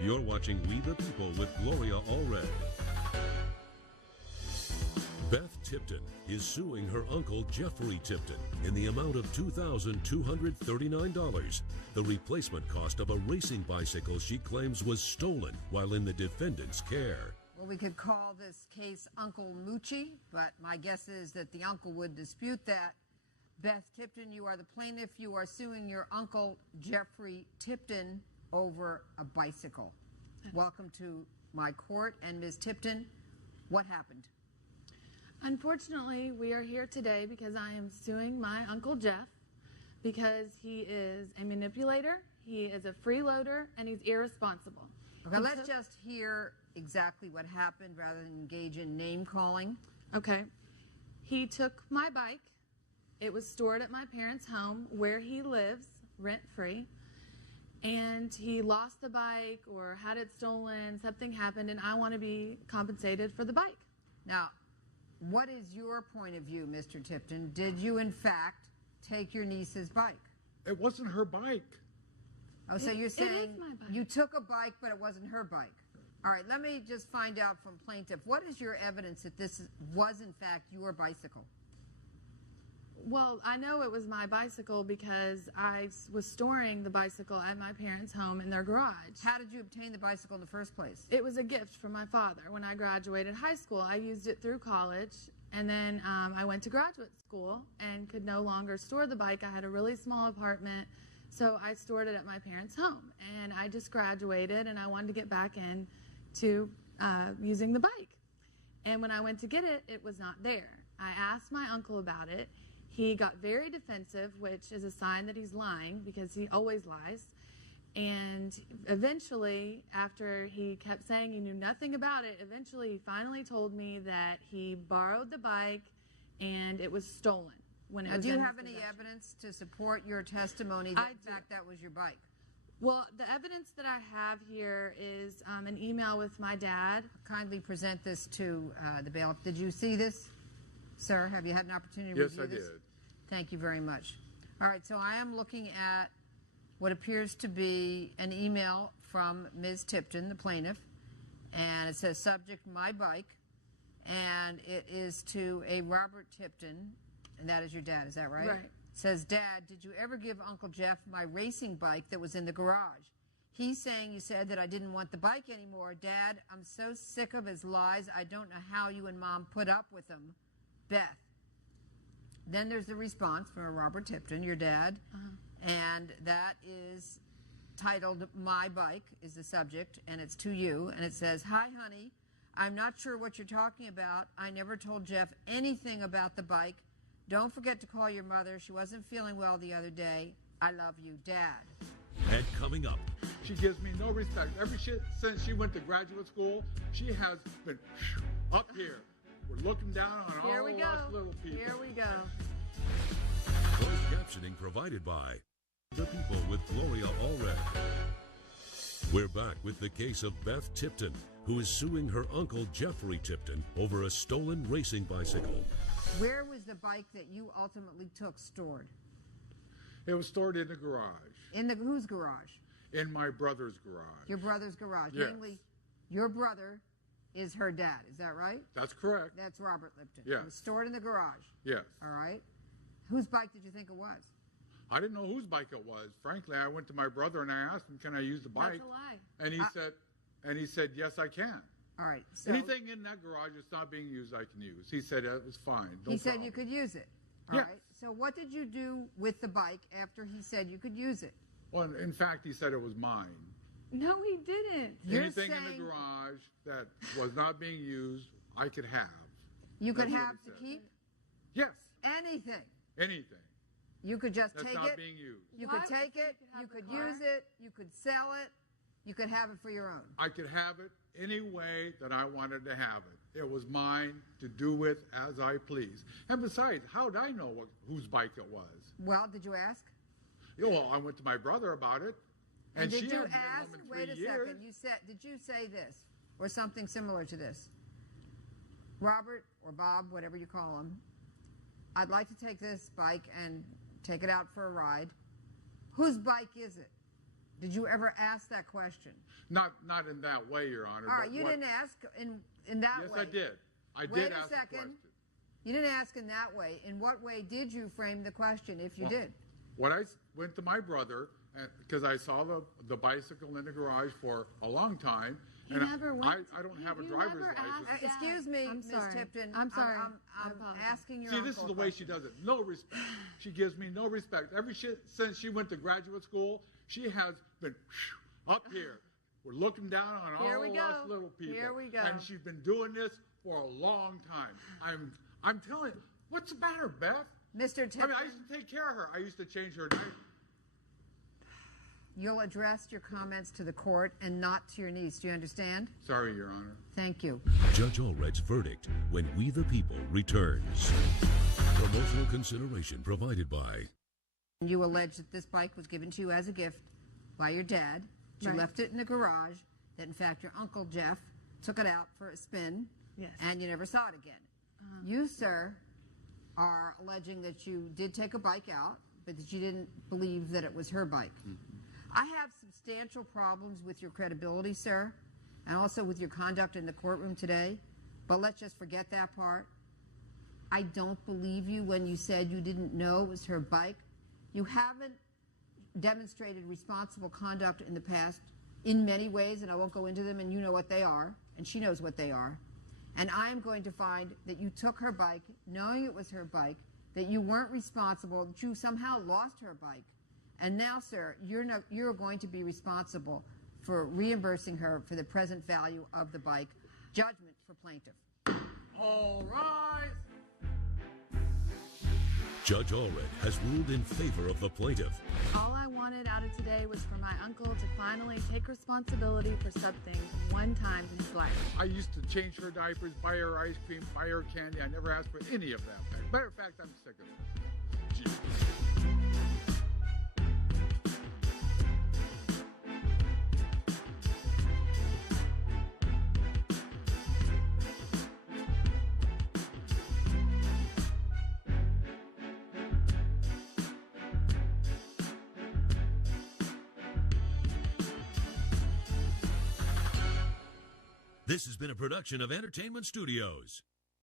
You're watching We the People with Gloria Allred. Beth Tipton is suing her uncle Jeffrey Tipton in the amount of $2,239, the replacement cost of a racing bicycle she claims was stolen while in the defendant's care. Well, we could call this case Uncle Moochie, but my guess is that the uncle would dispute that. Beth Tipton, you are the plaintiff. You are suing your uncle Jeffrey Tipton over a bicycle. Welcome to my court. And Ms. Tipton, what happened? Unfortunately, we are here today because I am suing my Uncle Jeff because he is a manipulator, he is a freeloader, and he's irresponsible. Okay, let's just hear exactly what happened rather than engage in name calling. Okay. He took my bike. It was stored at my parents' home where he lives, rent-free, and he lost the bike or had it stolen, something happened, and I want to be compensated for the bike. Now, what is your point of view, Mr. Tipton? Did you, in fact, take your niece's bike? It wasn't her bike. Oh, so you're saying it is my bike. You took a bike, but it wasn't her bike. All right, let me just find out from plaintiff. What is your evidence that this was, in fact, your bicycle? Well, I know it was my bicycle because I was storing the bicycle at my parents' home in their garage. How did you obtain the bicycle in the first place? It was a gift from my father. When I graduated high school, I used it through college, and then I went to graduate school and could no longer store the bike. I had a really small apartment, so I stored it at my parents' home. And I just graduated, and I wanted to get back into using the bike. And when I went to get it, it was not there. I asked my uncle about it. He got very defensive, which is a sign that he's lying because he always lies. And eventually, after he kept saying he knew nothing about it, eventually he finally told me that he borrowed the bike and it was stolen when it was Do you in have his any possession. evidence to support your testimony that, in fact, that was your bike? Well, the evidence that I have here is an email with my dad. Kindly present this to the bailiff. Did you see this, sir? Have you had an opportunity to review this? Yes, I did. Thank you very much. All right, so I am looking at what appears to be an email from Ms. Tipton, the plaintiff, and it says, subject, my bike, and it is to a Robert Tipton, and that is your dad, is that right? Right. It says, Dad, did you ever give Uncle Jeff my racing bike that was in the garage? He's saying you said that I didn't want the bike anymore. Dad, I'm so sick of his lies. I don't know how you and Mom put up with him. Beth. Then there's the response from Robert Tipton, your dad, and that is titled My Bike is the subject, and it's to you, and it says, Hi, honey, I'm not sure what you're talking about. I never told Jeff anything about the bike. Don't forget to call your mother. She wasn't feeling well the other day. I love you, Dad. And coming up, She gives me no respect. Since she went to graduate school, she has been up here. We're looking down on Here all we of go. us little people. Here we go. closed captioning provided by The People with Gloria Allred. We're back with the case of Beth Tipton, who is suing her uncle Jeffrey Tipton over a stolen racing bicycle. Where was the bike that you ultimately took stored? It was stored in the garage, In whose garage? in my brother's garage. Your brother's garage. Yes. Namely, your brother is her dad. Is that right? That's correct. That's Robert Lipton. Yes. It was stored in the garage. Yes. All right. Whose bike did you think it was? I didn't know whose bike it was. Frankly, I went to my brother and I asked him, "Can I use the bike?" That's a lie. And he said, "Yes, I can." All right. So Anything in that garage that's not being used, I can use. He said it was fine. No he said problem. you could use it. All Yes. right. So what did you do with the bike after he said you could use it? Well, in fact, he said it was mine. No, he didn't. You're Anything in the saying garage that was not being used, I could have. you could That's what have he to said. keep Yes, anything. anything You could just that's take not it. being used. You Why could would take you it. have You the could car? use it. You could sell it. You could have it for your own. I could have it any way that I wanted to have it. It was mine to do with as I please. And besides, how would I know whose bike it was? Well, did you ask? Well, I went to my brother about it, and did she you hadn't been ask? home in Wait 3 a years. second. Did you say this or something similar to this? Robert or Bob, whatever you call him, I'd like to take this bike and take it out for a ride. Whose bike is it? Did you ever ask that question? Not in that way, Your Honor. All right, but you didn't ask in that way. Yes, I did. I Wait did a ask the second. question. You didn't ask in that way. In what way did you frame the question, if you Well, did? When I went to my brother, because I saw the bicycle in the garage for a long time, He and never went. I don't have a You driver's never license. asked Excuse me, I'm Ms. sorry. Tipton. I'm sorry. I I'm apologize. asking your See, uncle this is a the way she question. does it. No respect. She gives me no respect. Since she went to graduate school, she has been up here. We're looking down on Here all we of go. us little people. Here we go. And she's been doing this for a long time. I'm telling you, what's the matter, Beth? Mr. I Tipton, mean, I used to take care of her. I used to change her diaper. you'll address your comments to the court and not to your niece. Do you understand? Sorry, Your Honor. Thank you. Judge Allred's verdict when We the People returns. Promotional consideration provided by You allege that this bike was given to you as a gift by your dad. You Right. left it in the garage. That, in fact, your Uncle Jeff took it out for a spin. Yes. And you never saw it again. You, sir, are alleging that you did take a bike out, but that you didn't believe that it was her bike. I have substantial problems with your credibility, sir, and also with your conduct in the courtroom today, but let's just forget that part. I don't believe you when you said you didn't know it was her bike. You haven't demonstrated responsible conduct in the past in many ways, and I won't go into them, and you know what they are, and she knows what they are. And I'm going to find that you took her bike, knowing it was her bike, that you weren't responsible, that you somehow lost her bike. And now, sir, you're going to be responsible for reimbursing her for the present value of the bike. Judgment for plaintiff. All right. Judge Allred has ruled in favor of the plaintiff. All I wanted out of today was for my uncle to finally take responsibility for something one time in his life. I used to change her diapers, buy her ice cream, buy her candy. I never asked for any of that. Matter of fact, I'm sick of it. Jesus. This has been a production of Entertainment Studios.